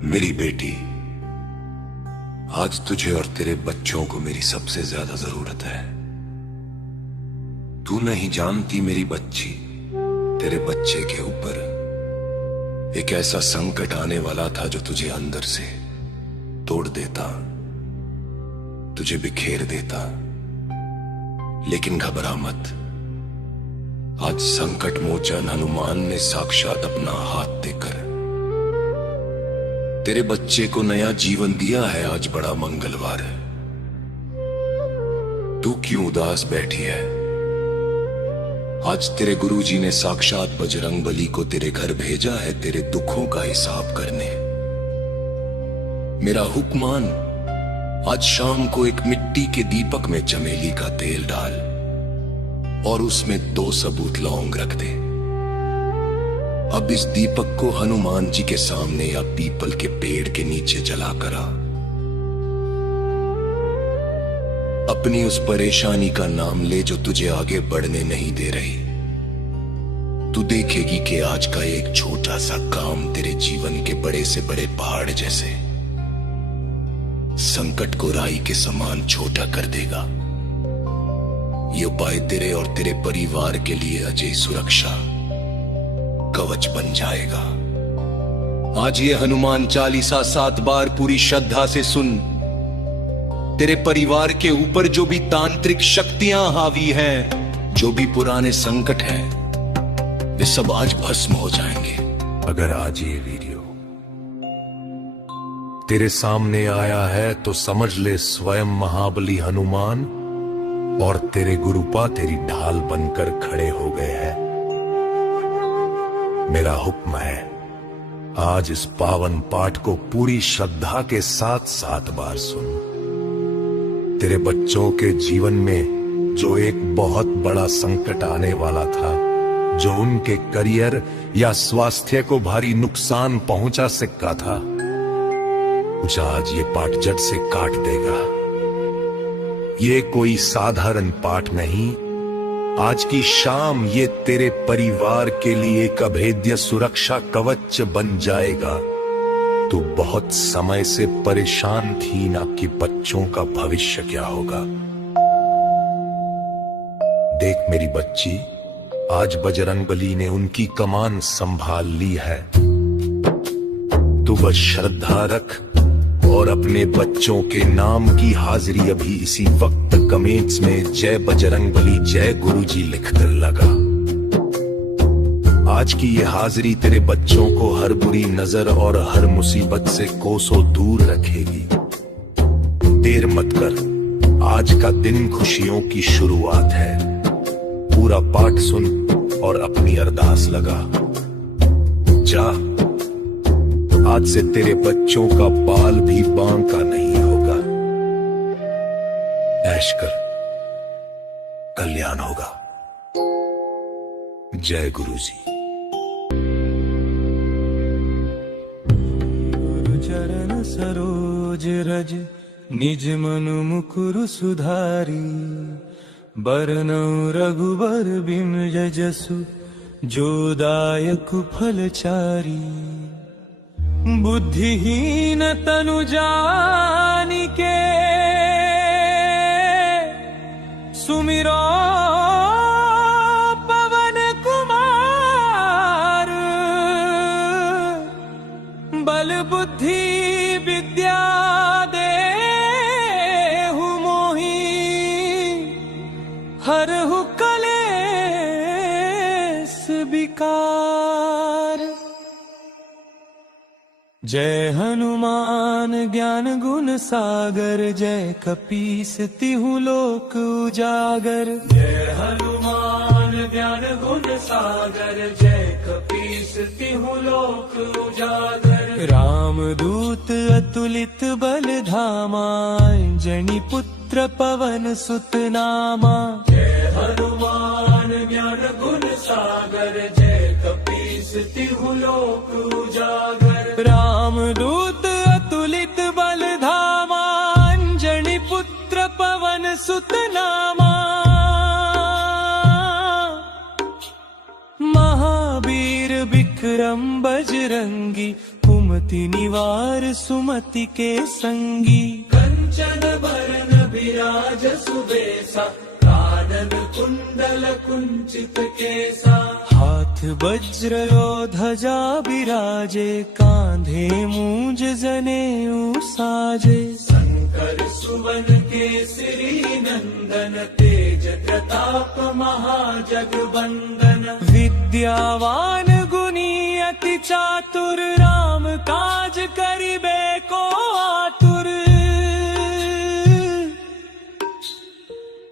मेरी बेटी, आज तुझे और तेरे बच्चों को मेरी सबसे ज्यादा जरूरत है। तू नहीं जानती मेरी बच्ची, तेरे बच्चे के ऊपर एक ऐसा संकट आने वाला था जो तुझे अंदर से तोड़ देता, तुझे बिखेर देता। लेकिन घबरा मत, आज संकट मोचन हनुमान ने साक्षात अपना हाथ देकर तेरे बच्चे को नया जीवन दिया है। आज बड़ा मंगलवार है, तू क्यों उदास बैठी है? आज तेरे गुरुजी ने साक्षात बजरंगबली को तेरे घर भेजा है तेरे दुखों का हिसाब करने। मेरा हुक्म मान, आज शाम को एक मिट्टी के दीपक में चमेली का तेल डाल और उसमें 2 सबूत लौंग रख दे। अब इस दीपक को हनुमान जी के सामने या पीपल के पेड़ के नीचे जला करा। अपनी उस परेशानी का नाम ले जो तुझे आगे बढ़ने नहीं दे रही। तू देखेगी कि आज का एक छोटा सा काम तेरे जीवन के बड़े से बड़े पहाड़ जैसे संकट को राई के समान छोटा कर देगा। ये उपाय तेरे और तेरे परिवार के लिए अजय सुरक्षा कवच बन जाएगा। आज ये हनुमान चालीसा 7 बार पूरी श्रद्धा से सुन। तेरे परिवार के ऊपर जो भी तांत्रिक शक्तियां हावी हैं, जो भी पुराने संकट हैं, वे सब आज भस्म हो जाएंगे। अगर आज ये वीडियो तेरे सामने आया है तो समझ ले स्वयं महाबली हनुमान और तेरे गुरुपा तेरी ढाल बनकर खड़े हो गए हैं। मेरा हुक्म है, आज इस पावन पाठ को पूरी श्रद्धा के साथ 7 बार सुन। तेरे बच्चों के जीवन में जो एक बहुत बड़ा संकट आने वाला था, जो उनके करियर या स्वास्थ्य को भारी नुकसान पहुंचा सकता था, कुछ आज ये पाठ जड़ से काट देगा। ये कोई साधारण पाठ नहीं, आज की शाम ये तेरे परिवार के लिए एक अभेद्य सुरक्षा कवच बन जाएगा। तू बहुत समय से परेशान थी ना कि बच्चों का भविष्य क्या होगा। देख मेरी बच्ची, आज बजरंगबली ने उनकी कमान संभाल ली है। तू बस श्रद्धा रख और अपने बच्चों के नाम की हाजिरी अभी इसी वक्त कमेंट्स में जय बजरंगबली जय गुरुजी लिखकर लगा। आज की ये हाजिरी तेरे बच्चों को हर बुरी नजर और हर मुसीबत से कोसों दूर रखेगी। देर मत कर, आज का दिन खुशियों की शुरुआत है। पूरा पाठ सुन और अपनी अरदास लगा। जा, आज से तेरे बच्चों का बाल भी बांका नहीं होगा। ऐश कर, कल्याण होगा। जय गुरुजी। चरण सरोज रज निज मनु मुकुरु सुधारी, बरनउँ रघुबर बिमल जसु जो दायक फलचारी। बुद्धिहीन तनु जानिके सुमिरो पवन कुमार। बल बुद्धि विद्या देहु मोहि, हरहु कलेस विकार। जय हनुमान ज्ञान गुण सागर, जय कपीस तिहु लोक उजागर। जय हनुमान ज्ञान गुण सागर, जय कपीस तिहु लोक उजागर। राम दूत अतुलित बल धामा, अंजनी पुत्र पवन सुत नामा। जय हनुमान ज्ञान गुण सागर, जय कपीस तिहु लोक उजागर। रामदूत अतुलित बल धामा, अंजनी पुत्र पवन सुत नामा। महावीर विक्रम बजरंगी, कुमति कुंती निवार सुमति के संगी, कंचन बरन विराज सुबेसा, कानन कुंडल कुंचित केसा। हाथ वज्र और ध्वजा बिराजे, कांधे मूंज जनेऊ साजे। शंकर सुवन केसरी नंदन, तेज प्रताप महाजगवंदन। विद्यावान गुणी अति चातुर, राम काज करिबे को आतुर।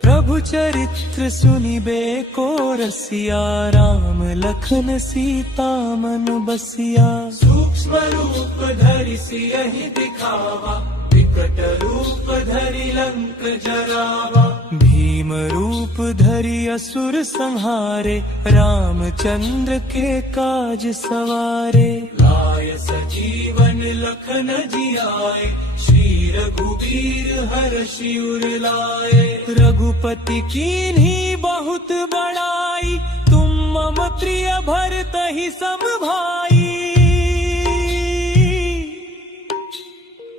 प्रभु चरित्र सुनिबे को रसिया, राम लखन सीता मन बसिया। सूक्ष्म रूप धरि सियहि दिखावा, विकट रूप धरि लंक जरावा। भीम रूप धरि असुर संहारे, रामचंद्र के काज सवारे। लाय सजीवन लखन जियाए, श्री रघुवीर हर्षि उर लाए। रघुपति कीन्ही बहुत बड़ाई, तुम मम प्रिय भरतहि सम भाई।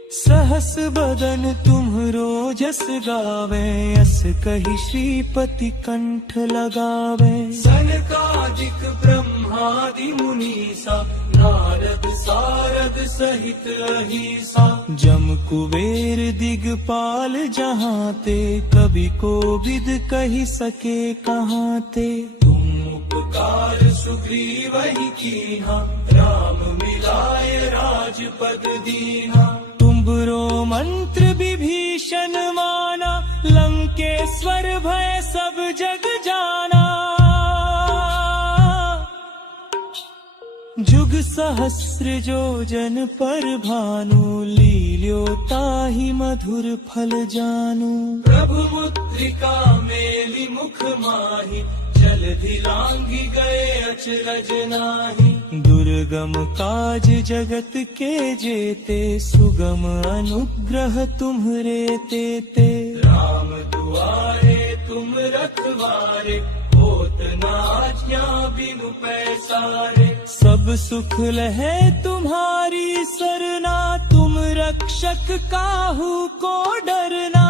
सहस बदन तुम्हरो जस गावे, अस कहि श्रीपति कंठ लगावे। सनकादिक ब्रह्मादि मुनीसा, नारद सारद सहित अहिसा। जम कुबेर दिगपाल जहाँ ते, कवि कोविद कहि सके कहाँ ते। तुम उपकार सुग्रीवहि कीन्हा, राम मिलाय राजपद दीन्हा। तुम्हरो मंत्र विभीषण माना, लंकेश्वर भय सब जग जाना। जुग सहस्र जो जन पर भानु, लील्यो ताहि मधुर फल जानू। प्रभु मुद्रिका मेलि मुख माहि, जलधि लांघि गए अचरज नाहि। दुर्गम काज जगत के जेते, सुगम अनुग्रह तुम्हरे तेते। राम दुआरे तुम रखवारे, होत न आज्ञा बिनु पैसारे। सब सुख लहे तुम्हारी सरना, तुम रक्षक काहू को डरना।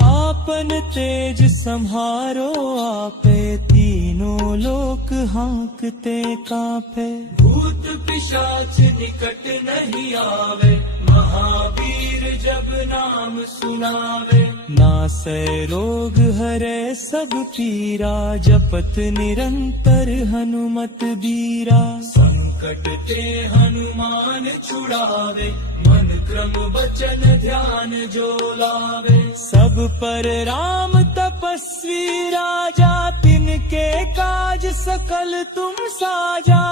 आपन तेज सम्हारो आपे, तीनों लोक हांकते कांपे। भूत पिशाच निकट नहीं आवे, महावीर जब नाम सुनावे। नासै रोग हरै सब पीरा, जपत निरंतर हनुमत बीरा। संकट ते हनुमान छुड़ावे, मन क्रम वचन ध्यान जो लावे। सब पर राम तपस्वी राजा, तिनके काज सकल तुम साजा।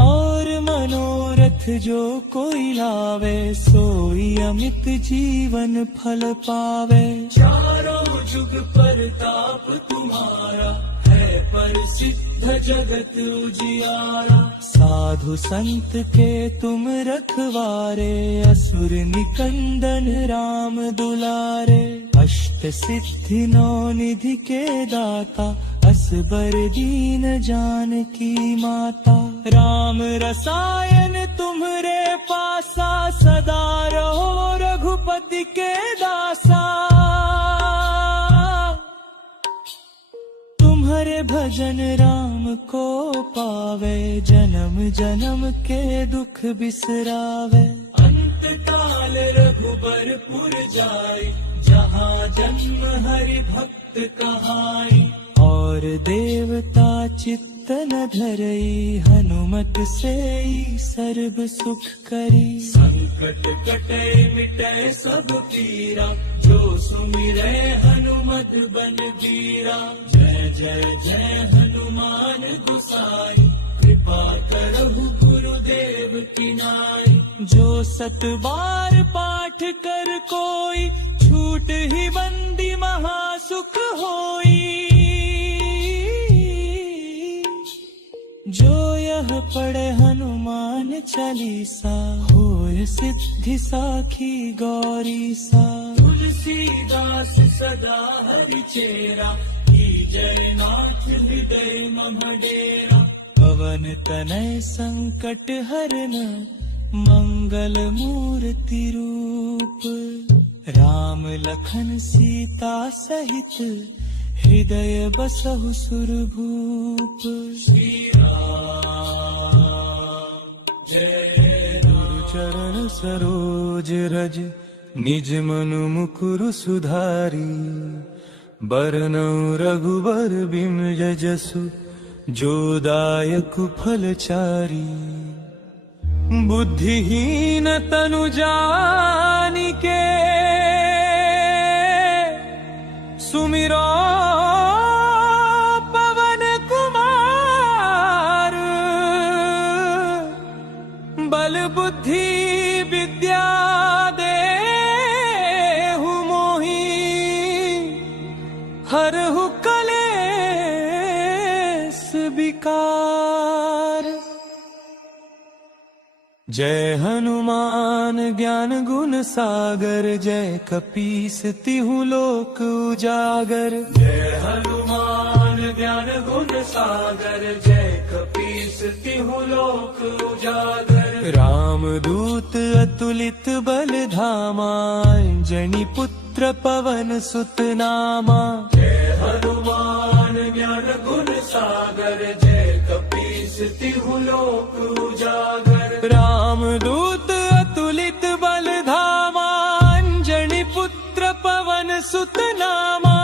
और मनोरथ जो कोई लावे, सोई अमित जीवन फल पावे। चारों जुग परताप तुम्हारा, है प्रसिद्ध जगत उजियारा। साधु संत के तुम रखवारे, असुर निकंदन राम दुलारे। अष्ट सिद्धि नौ निधि के दाता, असबर दीन जानकी माता। राम रसायन तुम्हरे पासा, सदा रहो रघुपति के दासा। तुम्हारे भजन राम को पावे, जन्म जन्म के दुख बिसरावे। अंत काल रघुबरपुर जाई, जहाँ जन्म हरि भक्त कहाई। और देवता चित्तन धरई, हनुमत सेई सर्व सुख करी। संकट कटे मिटे सब पीरा, जो सुमिरै हनुमत बन बीरा। जय जय जय हनुमान गोसाई, कृपा करहु गुरुदेव की नाई। जो सत बार पाठ कर कोई, छूट ही बंदी महासुख होई। जो यह पढ़े हनुमान चालीसा, होय सिद्धि साखी गौरी सा। तुलसीदास सदा हरि चेरा, जय नाथ हृदय मम डेरा। पवन तनय संकट हरन मंगल मूर्ति रूप। राम लखन सीता सहित हृदय बसहु सुरभूप। श्री राम जय राम। चरण सरोज रज निज मनु मुकुरु सुधारी। बरनउँ रघुबर बिमल जसु जो दायक फलचारी। बुद्धिहीन तनु जानिके सुमिरो पवन कुमार। बल बुद्धि विद्या देहु मोहि। हरहु कलेस विकार। जय हनुमान ज्ञान गुण सागर। जय कपीस तिहु लोक उजागर। जय हनुमान ज्ञान गुण सागर। जय कपीस तिहु लोक उजागर। राम दूत अतुलित बल धामा। अंजनी पुत्र पवन सुत नामा। जय हनुमान ज्ञान गुण सागर। जय कपीस तिहु लोक उजागर। राम दूत अतुलित बल धामा। अंजनी पुत्र पवन सुत नामा।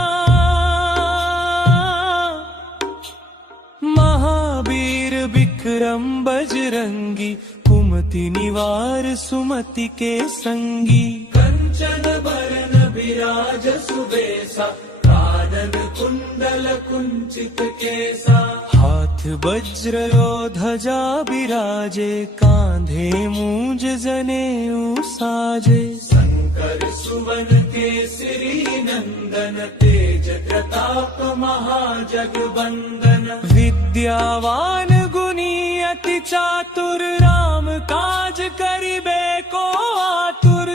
महावीर विक्रम बजरंगी। कुमति निवार सुमति के संगी। कंचन बरन बिराज सुबेसा। कानन कुंडल कुंचित केसा। हाथ वज्र और ध्वजा बिराजे। कांधे मूंज जनेऊ साजे। शंकर सुवन केसरी नंदन। तेज प्रताप महाजगवंदन। विद्यावान गुणी अति चातुर। राम काज करिबे को आतुर।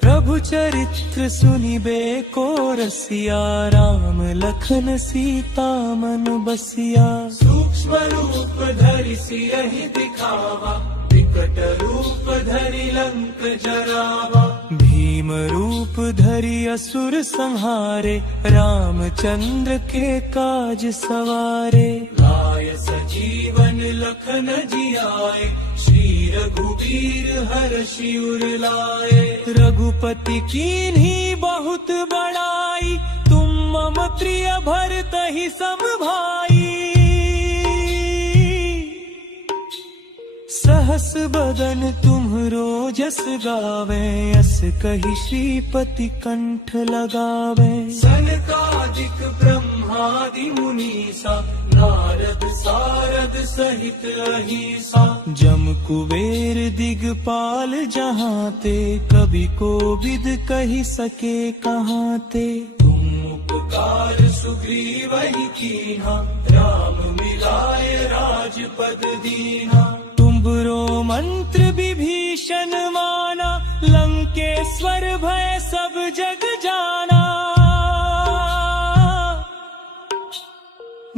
प्रभु चरित्र सुनिबे को रसिया। राम लखन सीता मन बसिया। सूक्ष्म रूप धरि सिरहि दिखावा। विकट रूप धरि लंक जरावा। भीम रूप धरि असुर संहारे। रामचंद्र के काज सवारे। लाय सजीवन लखन जियाए। श्री रघुवीर हर्षि उर लाए। रघुपति कीन्ही बहुत बड़ाई। तुम मम प्रिय भरतहि सम भाई। सहस बदन तुम्हरो जस गावे। अस कहि श्रीपति कंठ लगावे। सनकादिक ब्रह्मादि मुनीसा। नारद सारद सहित अहिसा। जम कुबेर दिगपाल जहांते। कवि कोविद कहि सके कहांते। तुम उपकार सुग्रीवहि कीन्हा। राम मिलाय राजपद दीन्हा। तुमरो मंत्र विभीषण माना। लंकेश्वर भय सब जग जाना।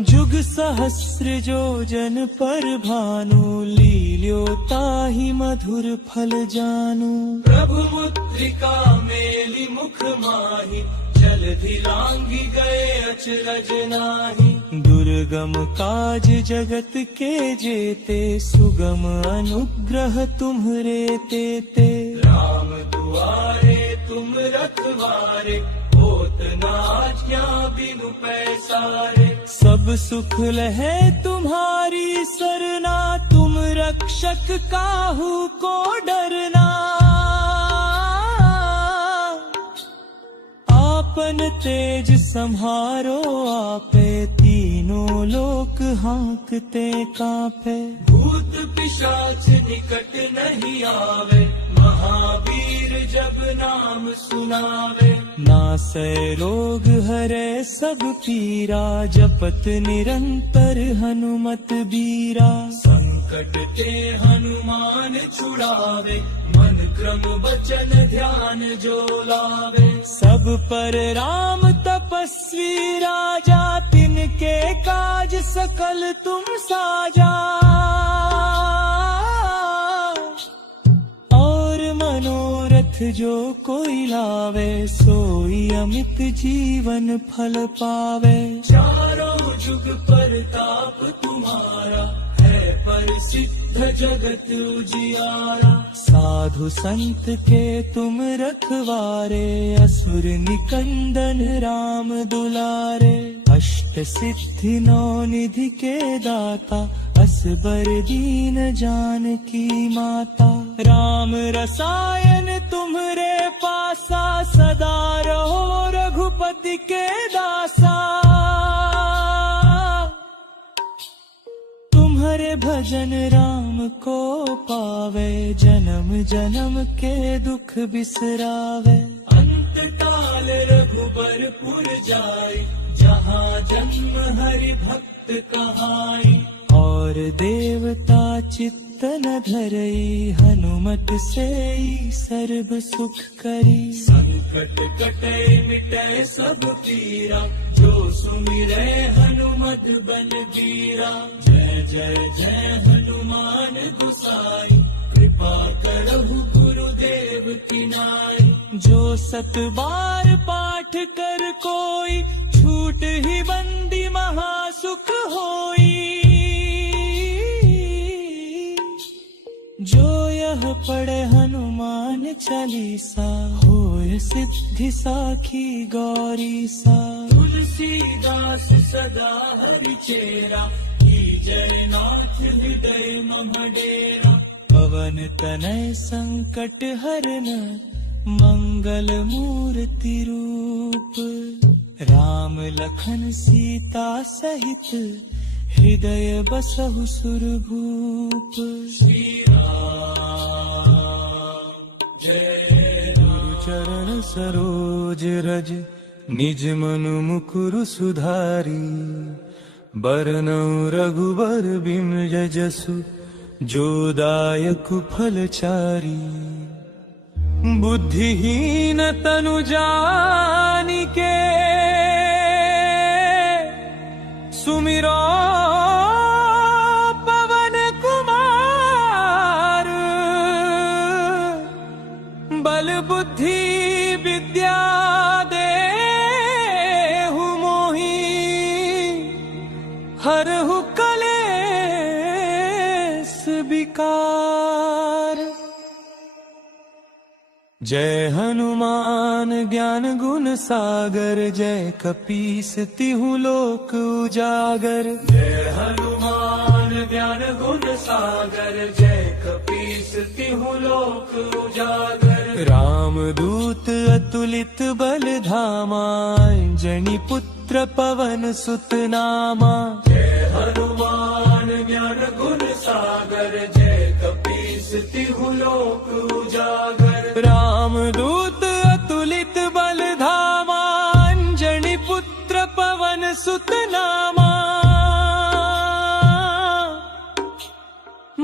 जुग सहस्र जो जन पर भानु। लील्यो ताहि मधुर फल जानू। प्रभु मुद्रिका मेलि मुख माहि। जलधि लांघि गए अचरज नाहि। दुर्गम काज जगत के जेते। सुगम अनुग्रह तुम्हरे तेते। राम दुआरे तुम रखवारे। होत न आज्ञा बिनु पैसारे। सब सुख लहे तुम्हारी सरना। तुम रक्षक काहू को डरना। आपन तेज सम्हारो आपे। तीनों लोक हांकते कांपे। भूत पिशाच निकट नहीं आवे। महावीर जब नाम सुनावे। नासै रोग हरै सब पीरा। जपत निरंतर हनुमत बीरा। संकट संकट ते हनुमान छुड़ावे, मन क्रम वचन ध्यान जो लावे। सब पर राम तपस्वी राजा, तिनके काज सकल तुम साजा। और मनोरथ जो कोई लावे, सोई अमित जीवन फल पावे। चारों जुग परताप तुम्हारा, है प्रसिद्ध जगत उजियारा। साधु संत के तुम रखवारे, असुर निकंदन राम दुलारे। अष्ट सिद्धि नौ निधि के दाता, असबर दीन जानकी माता। राम रसायन तुम्हरे पासा, सदा रहो रघुपति के दासा। तुम्हारे भजन राम को पावे, जन्म जन्म के दुख बिसरावे। अंत काल रघुबरपुर जाई, जहाँ जन्म हरि भक्त कहाई। और देवता चित्तन धरई, हनुमत सेई सर्व सुख करी। संकट कटे मिटे सब पीरा, जो सुमिरै हनुमत बलबीरा। जय जय जय हनुमान गोसाई, कृपा करहु गुरुदेव की नाई। जो 7 बार पाठ कर कोई, छूट ही बंदी महासुख होई। जो यह पढ़े हनुमान चालीसा, होय सिद्धि साखी गौरीसा। तुलसीदास सदा हरि चेरा, की जय नाथ हृदय मम डेरा। पवन तनय संकट हरन, मंगल मूर्ति रूप। राम लखन सीता सहित, हृदय बसहु सुरभूप। श्री राम जय राम। चरण सरोज रज, निज मनु मुकुरु सुधारी। बरनउँ रघुबर बिमल जसु, जो दायक फल चारी। बुद्धिहीन तनु जानिके, सुमिरो पवन कुमार। बल बुद्धि विद्या देहु मोहि, हरहु कलेस विकार। जय हनुमान ज्ञान गुण सागर, जय कपीस तिहु लोक उजागर। जय हनुमान ज्ञान गुण सागर, जय कपीस तिहु लोक उजागर। राम दूत अतुलित बल धामा, अंजनी पुत्र पवन सुत नामा। जय हनुमान ज्ञान गुण सागर, जय कपीस तिहु लोक उजागर। राम दूत अतुलित बल धामा, अंजनी पुत्र पवन सुत नामा।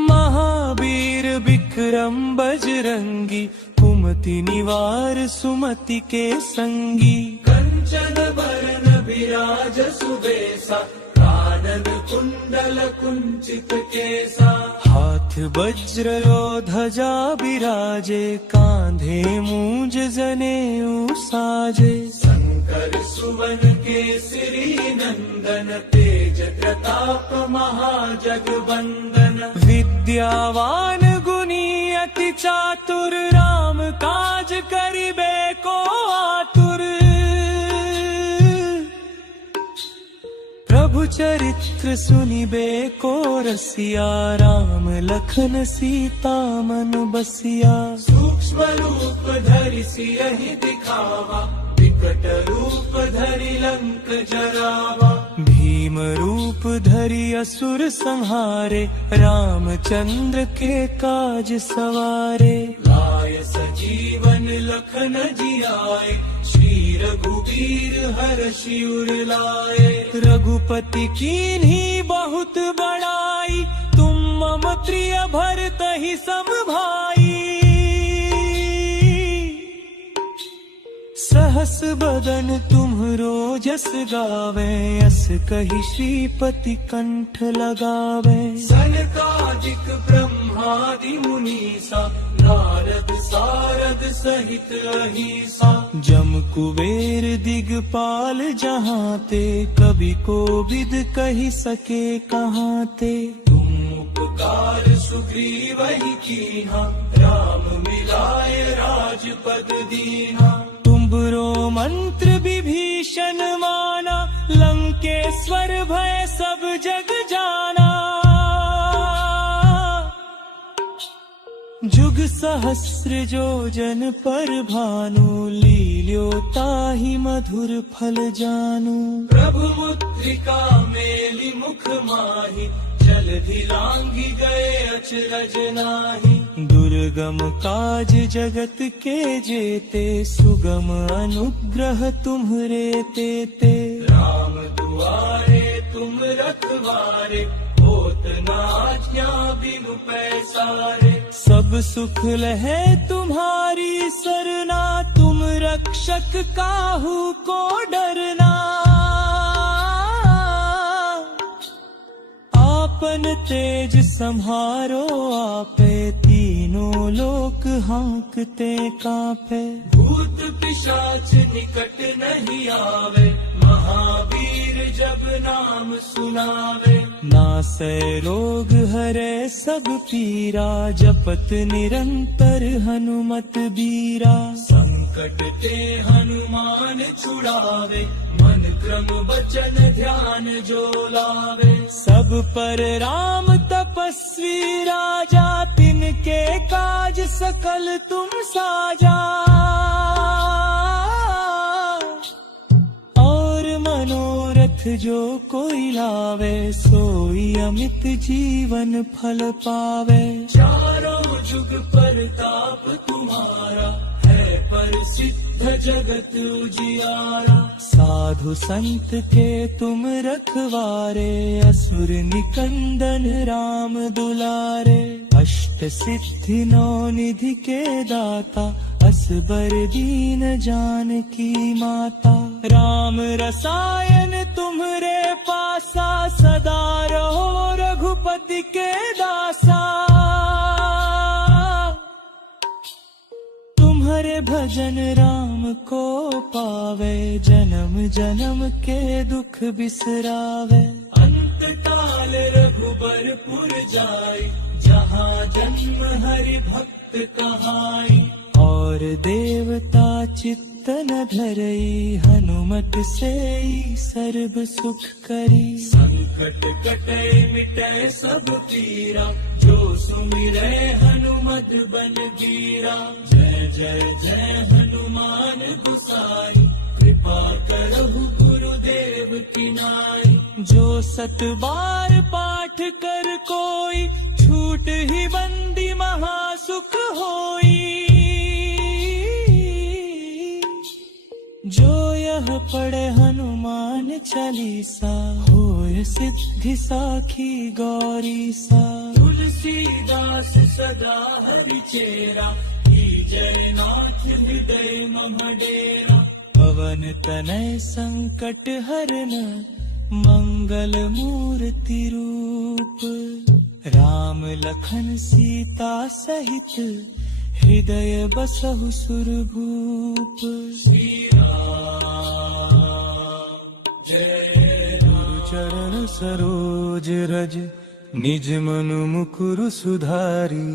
महावीर विक्रम बजरंगी, कुमति निवार सुमति के संगी। कंचन बरन बिराज सुबेसा, कानन कुंडल कुंचित केसा। हाथ वज्र और ध्वजा बिराजे, कांधे मूंज जनेऊ साजे। शंकर सुवन केसरी नंदन, तेज प्रताप महाजगवंदन। विद्यावान गुणी अति चातुर, राम काज करिबे को आतुर। प्रभु चरित्र सुनिबे को रसिया, राम लखन सीता मन बसिया। सूक्ष्म रूप धरि सियहि दिखावा, विकट रूप धरि लंक जरावा। भीम रूप धरि असुर संहारे, रामचंद्र के काज सवारे। लाय सजीवन लखन जियाए, श्री रघुवीर हर्षि उर लाए। रघुपति कीन्ही बहुत बड़ाई, तुम मम प्रिय भरत ही सम भाई। सहस बदन तुम्हरो जस गावे, अस कही श्रीपति कंठ लगावे। सनकादिक ब्रह्मादि मुनीसा, नारद सारद सहित अहिसा। जम कुबेर दिगपाल जहाँ ते, कवि कोविद कही सके कहाँ ते। तुम उपकार सुग्रीव ही कीन्हा, राम मिलाय राजपद दीन्हा। तुम्हरो मंत्र विभीषण माना, लंकेश्वर भय सब जग जाना। जुग सहस्र जो जन पर भानु, लील्यो ताहि मधुर फल जानू। प्रभु मुद्रिका मेलि मुख माहि, जलधि लांघि गए अचरज नाहि। दुर्गम काज जगत के जेते, सुगम अनुग्रह तुम्हरे तेते। राम दुआरे तुम रखवारे, होत न आज्ञा बिनु पैसारे। सब सुख लहे तुम्हारी सरना, तुम रक्षक काहू को डरना। आपन तेज सम्हारो आपे, तीनों लोक हांकते कांपे। भूत पिशाच निकट नहीं आवे, महावीर जब नाम सुनावे। नासै रोग हरे सब पीरा, जपत निरंतर हनुमत बीरा। संकट ते हनुमान छुड़ावे, मन क्रम वचन ध्यान जो लावे। सब पर राम तपस्वी राजा, तिनके काज सकल तुम साजा। और मनोरथ जो कोई लावे, सोई अमित जीवन फल पावे। चारों जुग परताप तुम्हारा, है प्रसिद्ध जगत उजियारा। साधु संत के तुम रखवारे, असुर निकंदन राम दुलारे। अष्ट सिद्धि नौ निधि के दाता, असबर दीन जानकी माता। राम रसायन तुम्हरे पासा, सदा रहो रघुपति के दासा। तुम्हारे भजन राम को पावे, जन्म जन्म के दुख बिसरावे। अंत काल रघुबरपुर जाई, जहाँ जन्म हरि भक्त कहाई। और देवता चित्तन धरई, हनुमत से सर्व सुख करी। संकट कटे मिटे सब पीरा, जो सुमिरै हनुमत बल बीरा। जय जय जय हनुमान गुसाई, कृपा करहु गुरुदेव की नाई। जो सत बार पाठ कर कोई, छूट ही बंदी महासुख होई। जो यह पढ़े हनुमान चालीसा, होय सिद्धि साखी गौरीसा। तुलसीदास सदा हरि चेरा, जय नाथ हृदय मम डेरा। पवन तनय संकट हरन, मंगल मूर्ति रूप। राम लखन सीता सहित, हृदय बसहु सुरभूप। श्री राम जय राम। चरण सरोज रज, निज मनु मुकुरु सुधारी।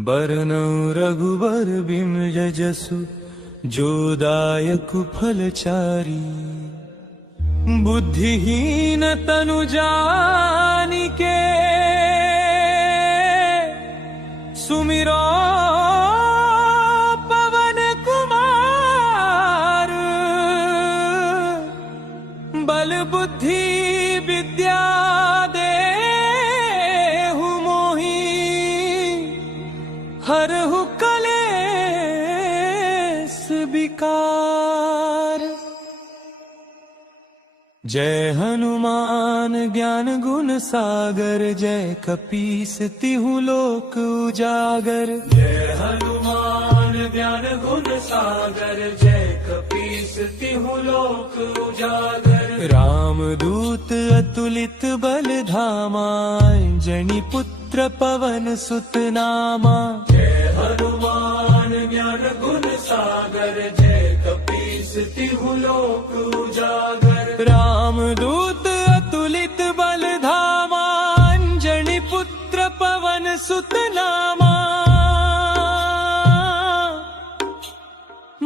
बरनउँ रघुबर बिमल जसु, जो दायक फलचारी। बुद्धिहीन तनु जानिके, सुमिरो पवन कुमार। बल बुद्धि विद्या देहु मोहि, हरहु कलेस विकार। जय हनुमान ज्ञान गुण सागर, जय कपीस तिहु लोक उजागर। जय हनुमान ज्ञान गुण सागर, जय कपीस तिहु लोक उजागर। राम दूत अतुलित बल धामा, अंजनी पुत्र पवन सुत नामा। जय हनुमान ज्ञान गुण सागर, जय कपीस तिहु लोक उजागर। राम दूत अतुलित बल धामा, अंजनी पुत्र पवन सुत नामा।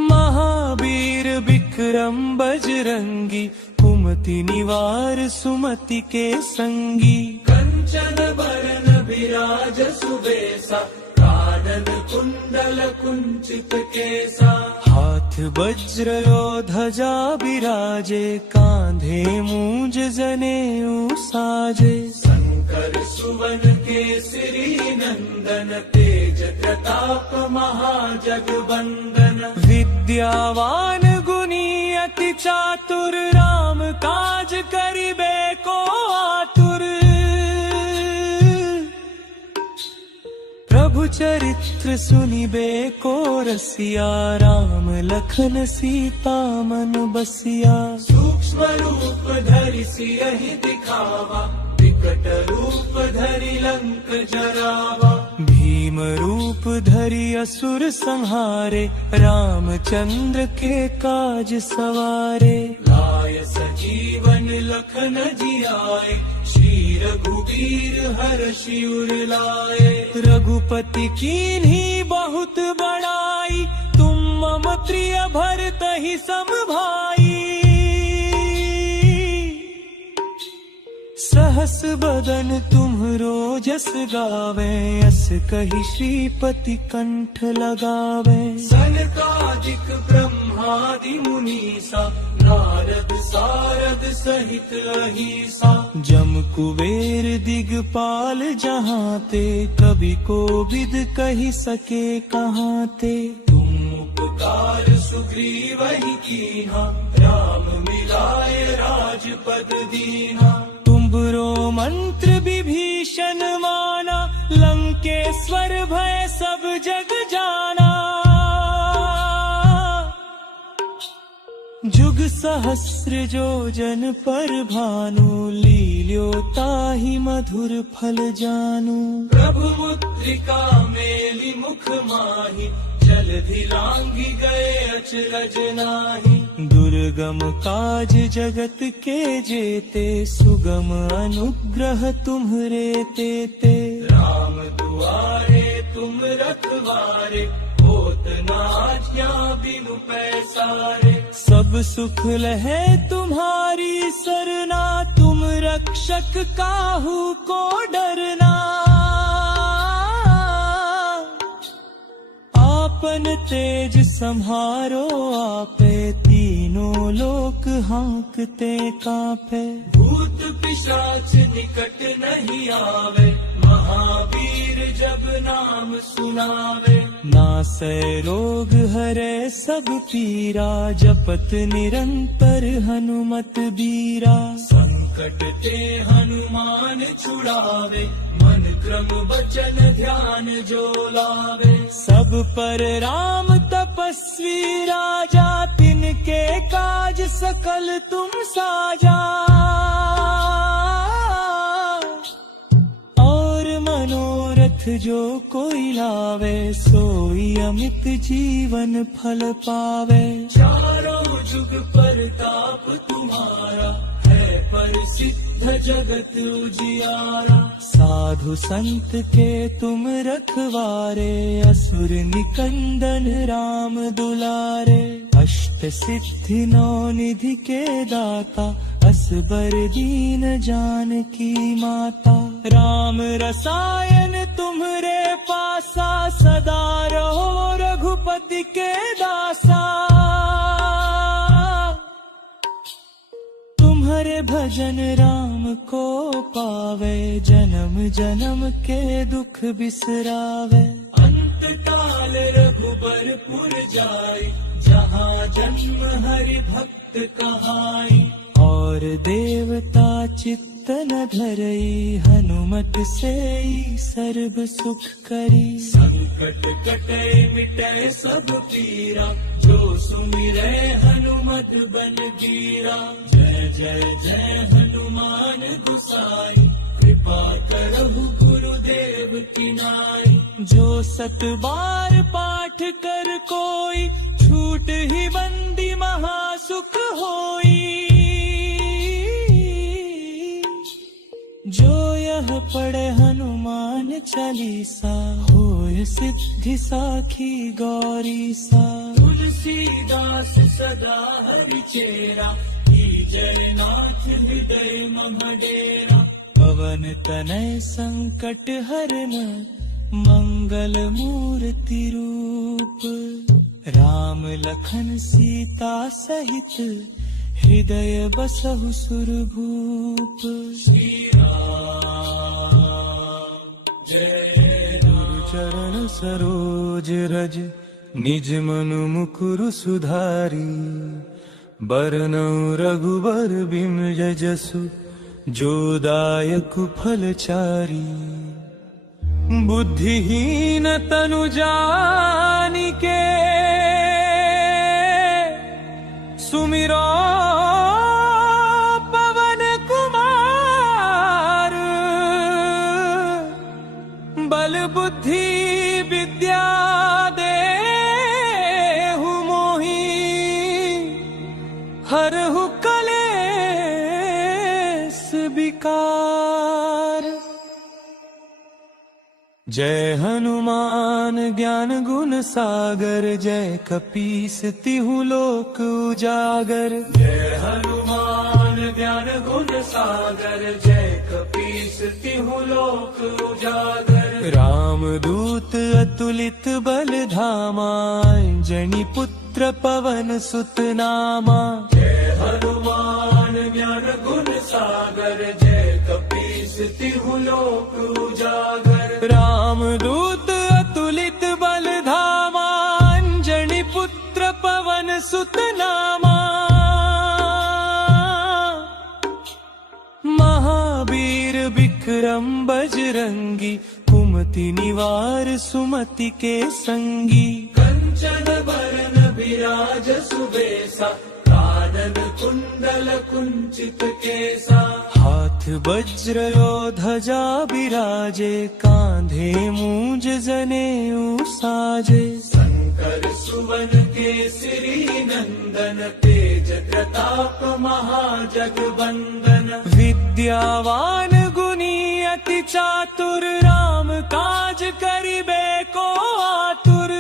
महावीर विक्रम बजरंगी, कुमति निवार सुमति के संगी। कंचन बरन बिराज सुबेसा, कानन कुंडल कुंचित केसा। हाथ वज्र और ध्वजा बिराजे, कांधे मूंज जनेऊ साजे। शंकर सुवन केसरी नंदन, तेज प्रताप महाजगवंदन। विद्यावान गुणी अति चातुर, राम काज करिबे को आतुर। प्रभु चरित्र सुनिबे को रसिया, राम लखन सीता मन बसिया। सूक्ष्म रूप धरि सियहि दिखावा, विकट रूप धरि लंक जरावा। भीम रूप धरि असुर संहारे, रामचंद्र के काज सवारे। लाय सजीवन लखन जियाए, श्री रघुवीर हर्षि उर लाए। रघुपति कीन्ही बहुत बड़ाई, तुम मम प्रिय भरतहि सम भाई। सहस बदन तुम्हरो जस गावे, अस कहि श्रीपति कंठ लगावे। सनकादिक ब्रह्मादि मुनीसा, नारद सारद सहित अहिसा। जम कुबेर दिगपाल जहाँ ते, कवि कोविद कहि सके कहाँ ते। तुम उपकार सुग्रीवहि कीन्हा, राम मिलाय राजपद दीन्हा। तुम्हरो मंत्र विभीषण माना, लंकेश्वर भय सब जग जाना। जुग सहस्र जो जन पर भानु, लील्यो ताहि मधुर फल जानू। प्रभु मुद्रिका मेलि मुख माहि, जलधि लांघि गए अचरज नाहि। दुर्गम काज जगत के जेते, सुगम अनुग्रह तुम्हरे तेते। राम दुआरे तुम रखवारे, होत न आज्ञा बिनु पैसारे। सब सुख लहे तुम्हारी सरना, तुम रक्षक काहू को डरना। आपन तेज सम्हारो आपे, तीनों लोक हांकते कांपे। भूत पिशाच निकट नहीं आवे, महावीर जब नाम सुनावे। नासै रोग हरै सब पीरा, जपत निरंतर हनुमत बीरा। संकट ते हनुमान छुड़ावे, मन क्रम वचन ध्यान जो लावे। सब पर राम तपस्वी राजा, तिनके काज सकल तुम साजा। और मनोरथ जो कोई लावे, सोई अमित जीवन फल पावे। चारों जुग परताप तुम्हारा, है प्रसिद्ध जगत उजियारा। साधु संत के तुम रखवारे, असुर निकंदन राम दुलारे। अष्ट सिद्धि नौ निधि के दाता, असबर दीन जानकी माता। राम रसायन तुम्हरे पासा, सदा रहो रघुपति के दासा। तुम्हारे भजन राम को पावे, जन्म जन्म के दुख बिसरावे। अंत काल रघुबरपुर जाई, जहाँ जन्म हरि भक्त कहाई। और और देवता चित्त न धरई, हनुमत सेई सर्ब सुख करी। संकट कटे मिटे सब पीरा, जो सुमिरै हनुमत बन वीरा। जय जय जय हनुमान गुसाई, कृपा करहु गुरुदेव की नाई। जो सत बार पाठ कर कोई, छूट ही बंदी महासुख होई। जो यह पढ़े हनुमान चालीसा, होय सिद्धि साखी गौरी सा। तुलसीदास सदा हरि चेरा, जय नाथ हृदय मम डेरा। पवन तनय संकट हरन, मंगल मूर्ति रूप। राम लखन सीता सहित, हृदय बसहु सुरभूप। श्री राम जय राम। चरण सरोज रज, निज मनु मुकुरु सुधारी। बरनउँ रघुबर बिमल जसु, जो दायक फलचारी। बुद्धिहीन तनु जानिके, सुमिरो पवन कुमार। बल बुद्धि विद्या देहु मोहि, हरहु कलेस विकार। जय हनुमान ज्ञान गुण सागर, जय कपीस तिहु लोक उजागर। जय हनुमान ज्ञान गुण सागर, जय कपीस तिहु लोक उजागर। राम दूत अतुलित बल धामा, अंजनी पुत्र पवन सुत नामा। जय हनुमान ज्ञान गुण सागर, जय कपीस तिहु लोक उजागर। राम दूत अतुलित बल धामा, अंजनी पुत्र पवन सुत नामा। महावीर विक्रम बजरंगी, कुमति निवार सुमति के संगी। कंचन बरन बिराज सुबेसा, कानन कुंडल कुंचित केसा। हाथ वज्र यो ध्वजा बिराजे, कांधे मूंज जनेऊ साजे। शंकर सुवन केसरी नंदन, तेज प्रताप महाजगवंदन। विद्यावान गुणी अति चातुर, राम काज करिबे को आतुर।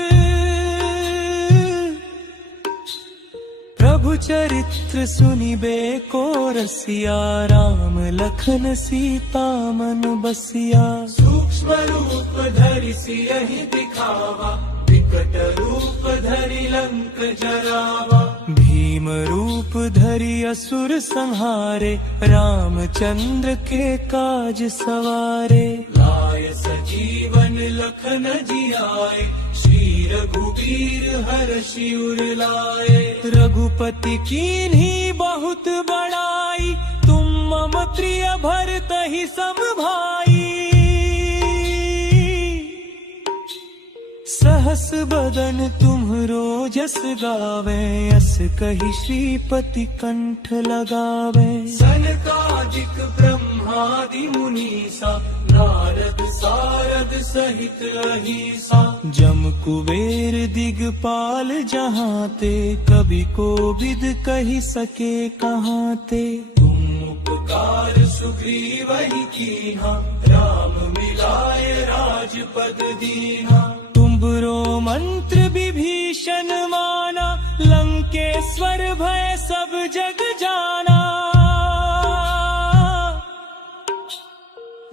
प्रभु चरित्र सुनिबे को रसिया, राम लखन सीता मन बसिया। सूक्ष्म रूप धरि सियहि दिखावा, विकट रूप धरि लंक जरावा। भीम रूप धरि असुर संहारे, रामचंद्र के काज सवारे। लाय सजीवन लखन जियाए, श्री रघुवीर हर्षि उर लाए। रघुपति कीन्ही बहुत बड़ाई, तुम मम प्रिय भरतहि सम भाई। सहस बदन तुम्हरो जस गावे, अस कहि श्रीपति कंठ लगावे। सनकादिक ब्रह्मादि मुनीसा, नारद सारद सहित अहीसा। जम कुबेर दिगपाल जहाँ ते, कवि कोविद कहि सके कहाँ ते। तुम उपकार सुग्रीवहि कीन्हा, राम मिलाय राजपद दीन्हा। तुम्हरो मंत्र विभीषण माना, लंकेश्वर भय सब जग जाना।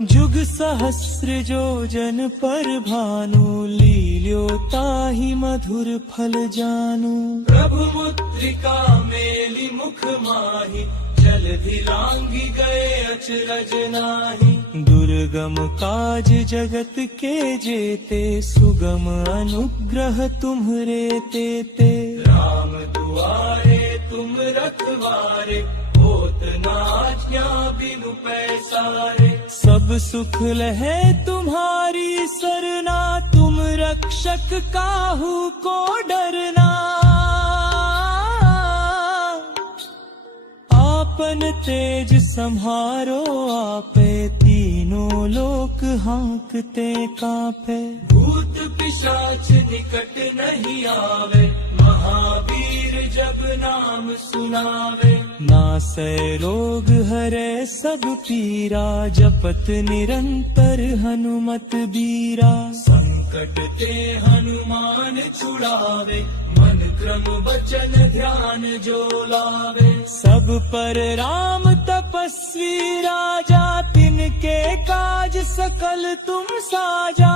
जुग सहस्र जो जन पर भानु, लील्यो ताहि मधुर फल जानु। प्रभु मुद्रिका मेलि मुख माहि, जलधि लांघि गए अचरज नाहि। दुर्गम काज जगत के जेते, सुगम अनुग्रह तुम्हरे तेते। राम दुआरे तुम रखवारे, होत ना आज्ञा बिनु पैसारे। सब सुख लहे तुम्हारी सरना, तुम रक्षक काहू को डरना। आपन तेज संहारो आपे, तीनों लोक हाँकते कांपे। भूत पिशाच निकट नहीं आवे, महावीर जब नाम सुनावे। नासै रोग हरे सब पीरा, जपत निरंतर हनुमत बीरा। संकट ते हनुमान छुड़ावे, मन क्रम वचन ध्यान जो लावे। सब पर राम तपस्वी राजा, तिनके काज सकल तुम साजा।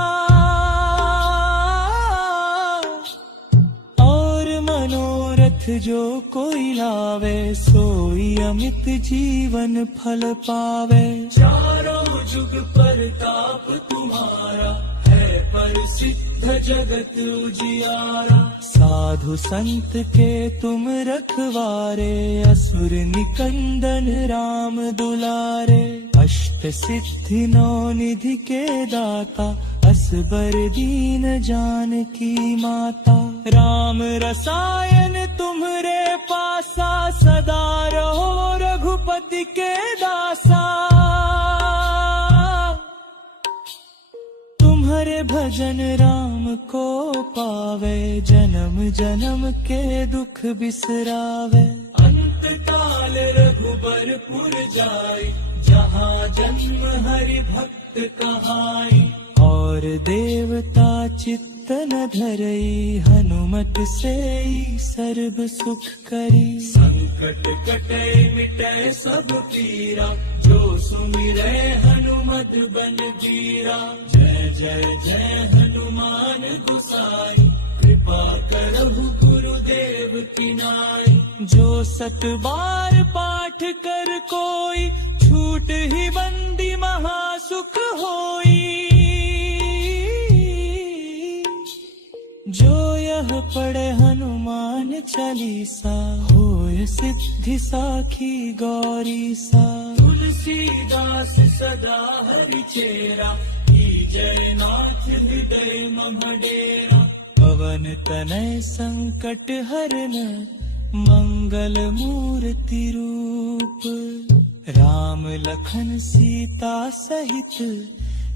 और मनोरथ जो कोई लावे, सोई अमित जीवन फल पावे। चारों जुग परताप तुम्हारा, है प्रसिद्ध जगत उजियारा। साधु संत के तुम रखवारे, असुर निकंदन राम दुलारे। अष्ट सिद्धि नौ निधि के दाता, असबर दीन जानकी माता। राम रसायन तुम्हरे पासा, सदा रहो रघुपति के दासा। तुम्हारे भजन राम को पावे, जन्म जन्म के दुख बिसरावे। अंत काल रघुबरपुर जाई, जहाँ जन्म हरि भक्त कहाई। और देवता चित्त न धरई, हनुमत से सर्व सुख करी। संकट कटे मिटे सब पीरा, जो सुमिरे हनुमत बन जीरा। जय जय जय हनुमान गोसाई, कृपा करहु गुरुदेव की नाई। जो सत बार पाठ कर कोई, छूट ही बंदी महासुख होई। जो यह पढ़े हनुमान चालीसा, होय सिद्धि साखी गौरी सा। तुलसीदास सदा हरि चेरा, जय नाथ हृदय मम डेरा। पवन तनय संकट हरन, मंगल मूर्ति रूप। राम लखन सीता सहित,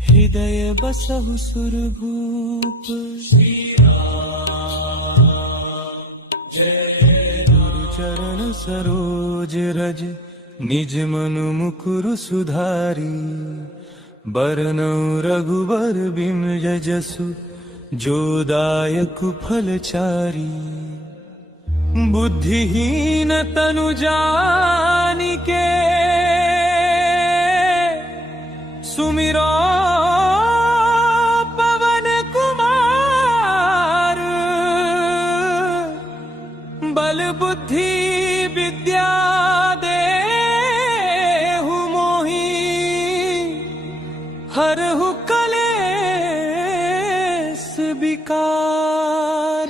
हृदय बसहु सुरभूप। श्री राम जय गुरु चरण सरोज रज, निज मनु मुकुरु सुधारी। बरनउँ रघुबर बिमल जसु, जो दायक फल चारी। बुद्धिहीन तनु जानिके, सुमिरो पवन कुमार। बल बुद्धि विद्या देहु मोहि, हरहु कलेस विकार।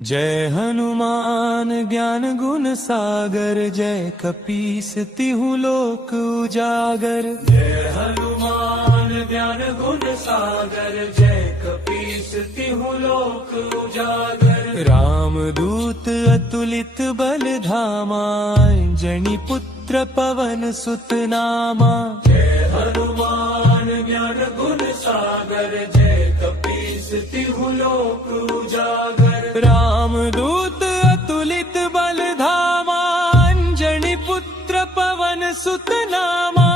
जय हनुमान ज्ञान गुण सागर, जय कपीस तिहु लोक उजागर। जय हनुमान ज्ञान गुण सागर, जय कपीस तिहु लोक उजागर। राम दूत अतुलित बल धामा, जनि पुत्र पवन सुत नामा। जय हनुमान ज्ञान गुण सागर, जय कपीस तिहु लोक उजागर। राम दूत अतुलित बल धामा, अंजनी पुत्र पवन सुत नामा।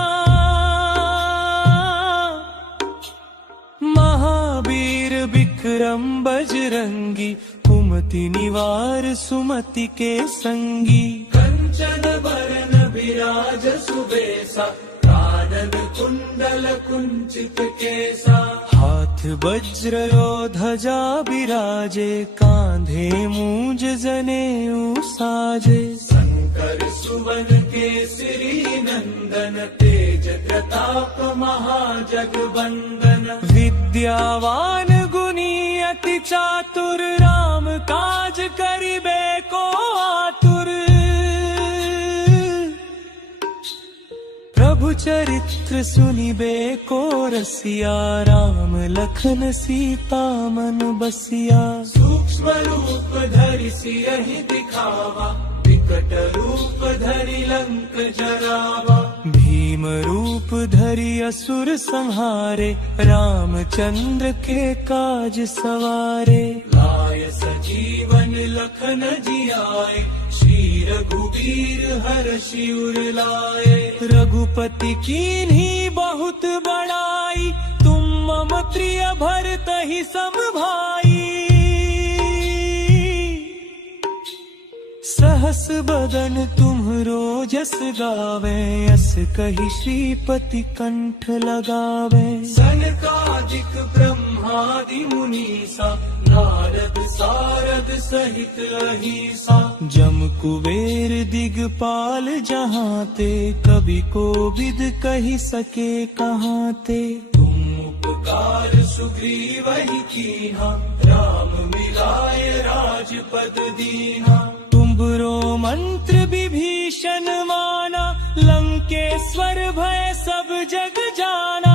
महावीर विक्रम बजरंगी, कुमति निवार सुमति के संगी। कंचन बरन विराज सुबेसा, कानन कुंडल कुंचित केसा। हाथ वज्र और ध्वजा बिराजे, कांधे मूंज जनेऊ साजे। शंकर सुवन केसरी नंदन, तेज प्रताप महाजगवंदन। विद्यावान गुणी अति चातुर, राम काज करिबे को आतुर। प्रभु चरित्र सुनिबे को रसिया, राम लखन सीता मन बसिया। सूक्ष्म रूप धरि सियहि दिखावा, विकट रूप धरि लंक जरावा। भीम रूप धरि असुर संहारे, रामचंद्र के काज सवारे। लाय सजीवन लखन जियाए, श्री रघुवीर हर्षि उर लाए। रघुपति कीन्ही बहुत बड़ाई, तुम मम प्रिय भरतहि सम भाई। सहस बदन तुम्हरो जस गावे, अस कहि श्रीपति कंठ लगावे। सनकादिक ब्रह्मादि मुनीसा, नारद सारद सहित अहिसा। जम कुबेर दिगपाल जहाँ ते, कवि कोविद कहि सके कहाँ ते। तुम उपकार सुग्रीवहि कीन्हा, राम मिलाय राजपद दीन्हा। तुम्हरो मंत्र विभीषण माना, लंकेश्वर भय सब जग जाना।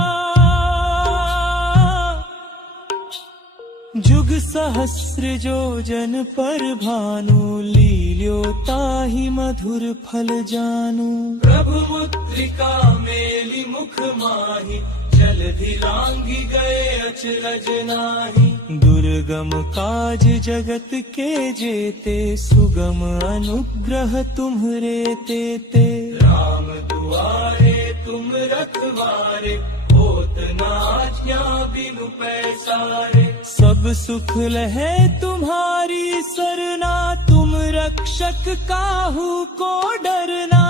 जुग सहस्र जो जन पर भानु, लील्यो ताहि मधुर फल जानु। प्रभु मुद्रिका मेलि मुख माहि, जलधि लांघि गए अचरज नाहि। दुर्गम काज जगत के जेते, सुगम अनुग्रह तुम्हरे तेते। राम दुआरे तुम रखवारे, होत न आज्ञा बिनु पैसारे। सब सुख लहे तुम्हारी सरना, तुम रक्षक काहू को डरना।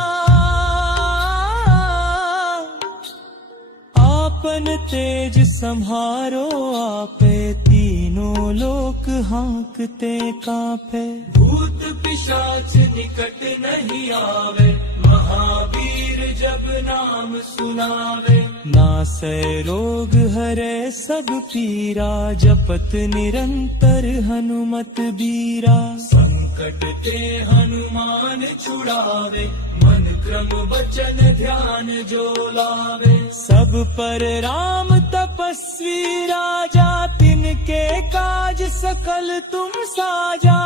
आपन तेज सम्हारो आपे, तीनों लोक हांकते कांपे। भूत पिशाच निकट नहीं आवे, महावीर जब नाम सुनावे। नासै रोग हरे सब पीरा, जपत निरंतर हनुमत बीरा। संकट ते हनुमान छुड़ावे, मन क्रम वचन ध्यान जो लावे। सब पर राम तपस्वी राजा, तिनके काज सकल तुम साजा।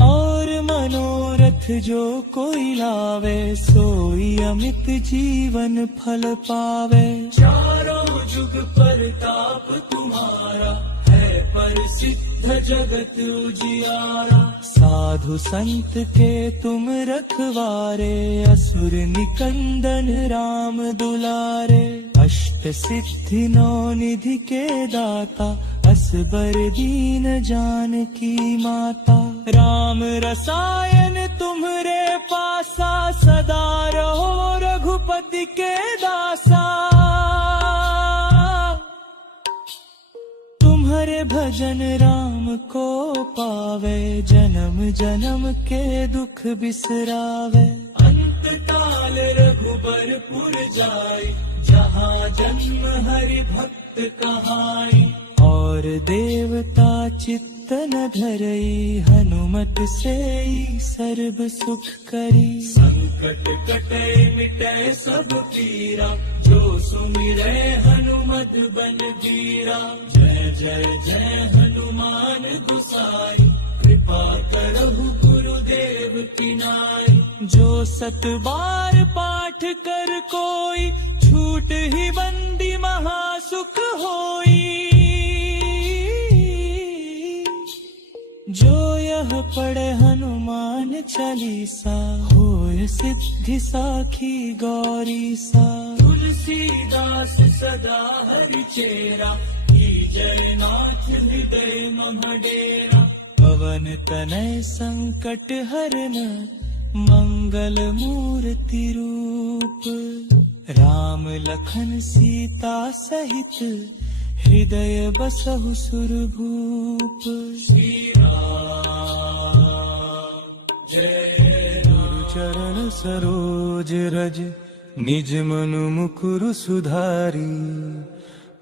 और मनोरथ जो कोई लावे, सोई अमित जीवन फल पावे। चारों जुग परताप तुम्हारा, है प्रसिद्ध जगत उजियारा। साधु संत के तुम रखवारे, असुर निकंदन राम दुलारे। अष्ट सिद्धि नौ निधि के दाता, असबर दीन जानकी माता। राम रसायन तुम्हरे पासा, सदा रहो रघुपति के दासा। तुम्हारे भजन राम को पावे, जन्म जन्म के दुख बिसरावे। अंत काल रघुबरपुर जाय, जहाँ जन्म हरि भक्त कहाई। और देवता चित्त न धरई, हनुमत से सर्व सुख करी। संकट कटे मिटे सब पीरा, जो सुमिरै हनुमत बन जीरा। जय जय जय हनुमान गोसाई, कृपा करहु गुरुदेव की नाई। जो सत बार पाठ कर कोई, छूट ही बंदी महासुख होई। जो यह पढ़े हनुमान चालीसा, होय सिद्धि साखी गौरी सा। तुलसीदास सदा हरि चेरा, जय नाथ हृदय मम डेरा। पवन तनय संकट हरन, मंगल मूर्ति रूप। राम लखन सीता सहित, हृदय बसहु सुरभूप। श्री राम जय राम। चरण सरोज रज, निज मनु मुकुरु सुधारी।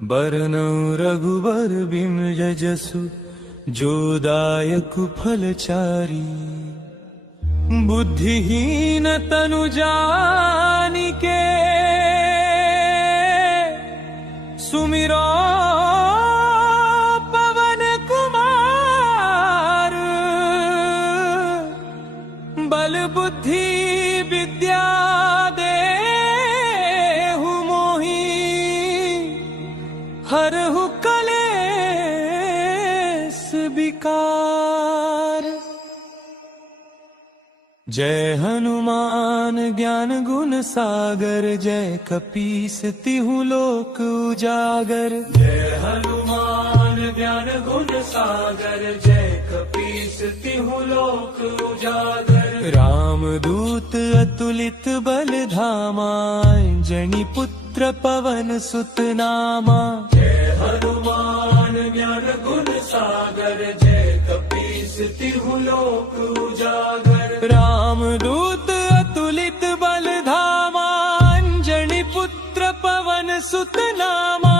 बरनउँ रघुबर बिमल जसु, जो दायक फल चारी। बुद्धिहीन तनु जानिके सुमिरो पवन कुमार। बल बुद्धि विद्या देहु मोहि हरहु कलेस विकार। जय हनुमान ज्ञान गुण सागर जय कपीस तिहु लोक उजागर। जय हनुमान ज्ञान गुण सागर जय कपीस तिहु लोक उजागर। राम दूत अतुलित बल धामा अंजनी पुत्र पवन सुत नामा। जय हनुमान ज्ञान गुण सागर जय कपीस तिहु लोक उजागर। राम दूत अतुलित बल धामा अंजनी पुत्र पवन सुत नामा।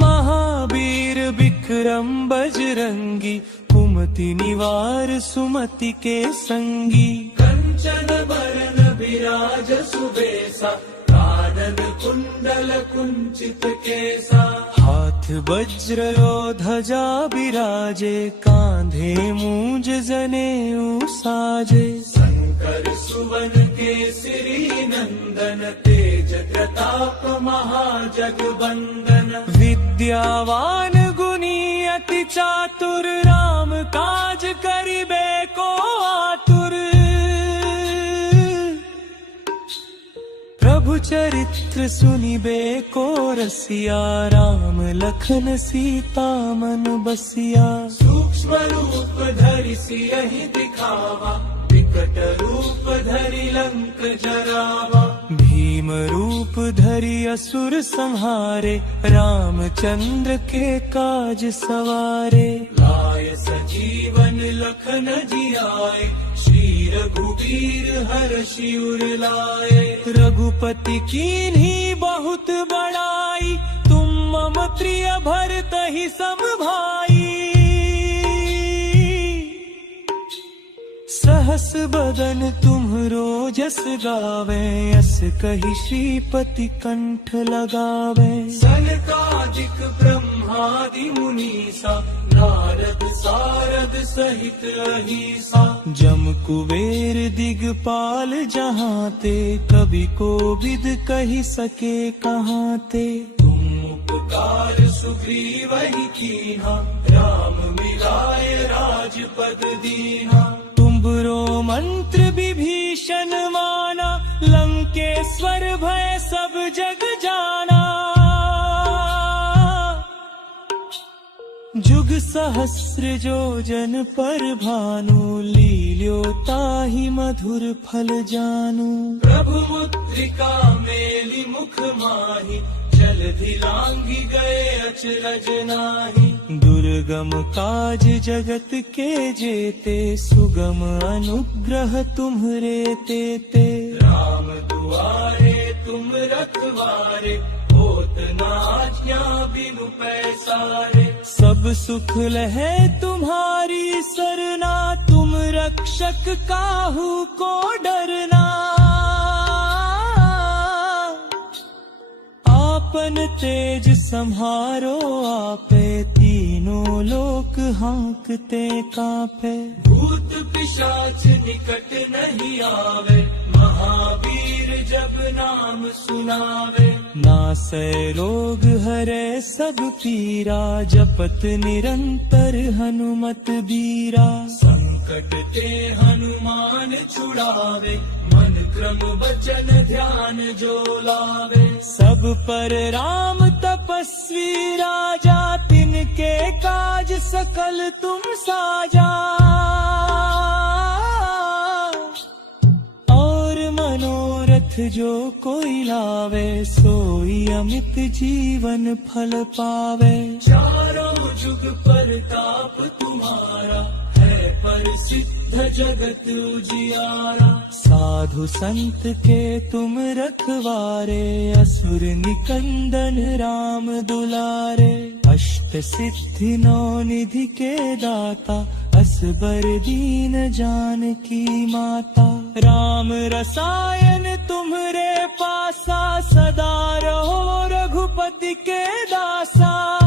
महावीर विक्रम बजरंगी कुमति निवार सुमति के संगी। कंचन बरन विराज सुबेसा कानन कुंडल कुंचित केसा। हाथ वज्र ध्वजा विराजे कांधे मूंज जनेऊ साजे। शंकर सुवन केसरी नंदन तेज प्रताप महाजगवंदन। विद्यावान गुणी अति चातुर राम काज करिबे को आतुर। प्रभु चरित्र सुनिबे को रसिया राम लखन सीता मन बसिया। सूक्ष्म रूप धरि सियहि दिखावा विकट रूप धरि लंक जरावा। भीम रूप धरि असुर संहारे रामचंद्र के काज सवारे। लाय सजीवन लखन जियाए श्री रघुवीर हर्षि उर लाए। रघुपति कीन्ही बहुत बड़ाई तुम मम प्रिय भरतहि सम भाई। सहस बदन तुम्हरो जस गावे अस कहि श्रीपति कंठ लगावे। सनकादिक ब्रह्मादि मुनीसा नारद सारद सहित अहिसा। जम कुबेर दिगपाल जहाँ ते कवि कोविद कहि सके कहाँ ते। तुम उपकार सुग्रीवहि कीन्हा राम मिलाय राजपद दीन्हा। तुम्हरो मंत्र विभीषण माना लंकेश्वर भय सब जग जाना। जुग सहस्र जो जन पर भानु लील्यो ताहि मधुर फल जानू। प्रभु मुद्रिका मेलि मुख माहि जलधि लांघि गए अचरज नाहि। दुर्गम काज जगत के जेते सुगम अनुग्रह तुम्हरे तेते। राम दुआरे तुम रखवारे होत न आज्ञा बिनु पैसारे। सब सुख लहे तुम्हारी सरना तुम रक्षक काहू को डरना। आपन तेज सम्हारो आपे तीनों लोक हाँकते कांपे। भूत पिशाच निकट नहीं आवे महावीर जब नाम सुनावे। नासै रोग हरै सब पीरा जपत निरंतर हनुमत बीरा। संकट ते हनुमान छुड़ावे मन क्रम वचन ध्यान जो लावे। सब पर राम तपस्वी राजा तिनके काज सकल तुम साजा। और मनोरथ जो कोई लावे सोई अमित जीवन फल पावे। चारों जुग परताप तुम्हारा है प्रसिद्ध जगत उजियारा। साधु संत के तुम रखवारे असुर निकंदन राम दुलारे। अष्ट सिद्धि नौ निधि के दाता बर दीन जानकी माता, राम रसायन तुम्हरे पासा, सदा रहो रघुपति के दासा।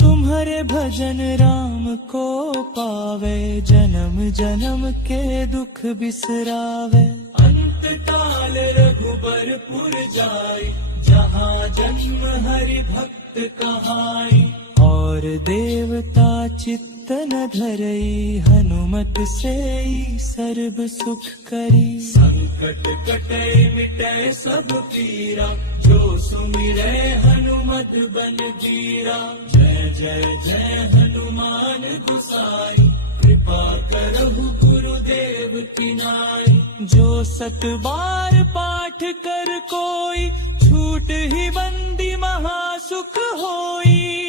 तुम्हारे भजन राम को पावे, जन्म जन्म के दुख बिसरावे। अंत काल रघुबरपुर जाई, जहाँ जन्म हरि भक्त कहाई। और देवता चित्त न धरई, हनुमत से सर्व सुख करी। संकट कटे मिटे सब पीरा, जो सुमिरे हनुमत बल बीरा। जय जय जय हनुमान गोसाई, कृपा करहु गुरुदेव की नाई। जो सत बार पाठ कर कोई, छूट ही बंदी महासुख होई।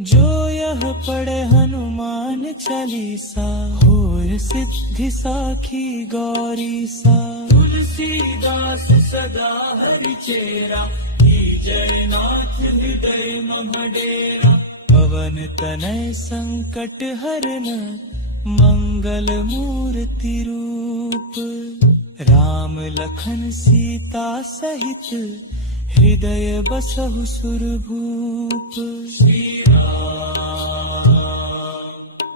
जो यह पढ़े हनुमान चालीसा, होय सिद्धि साखी गौरी सा। तुलसीदास सदा हरि चेरा, जय नाथ हृदय मम डेरा। पवन तनय संकट हरन, मंगल मूर्ति रूप। राम लखन सीता सहित, हृदय बसहु सुरभूप। श्री राम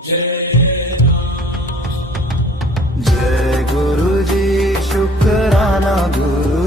जय राम। जय गुरु जी शुक्राना गुरु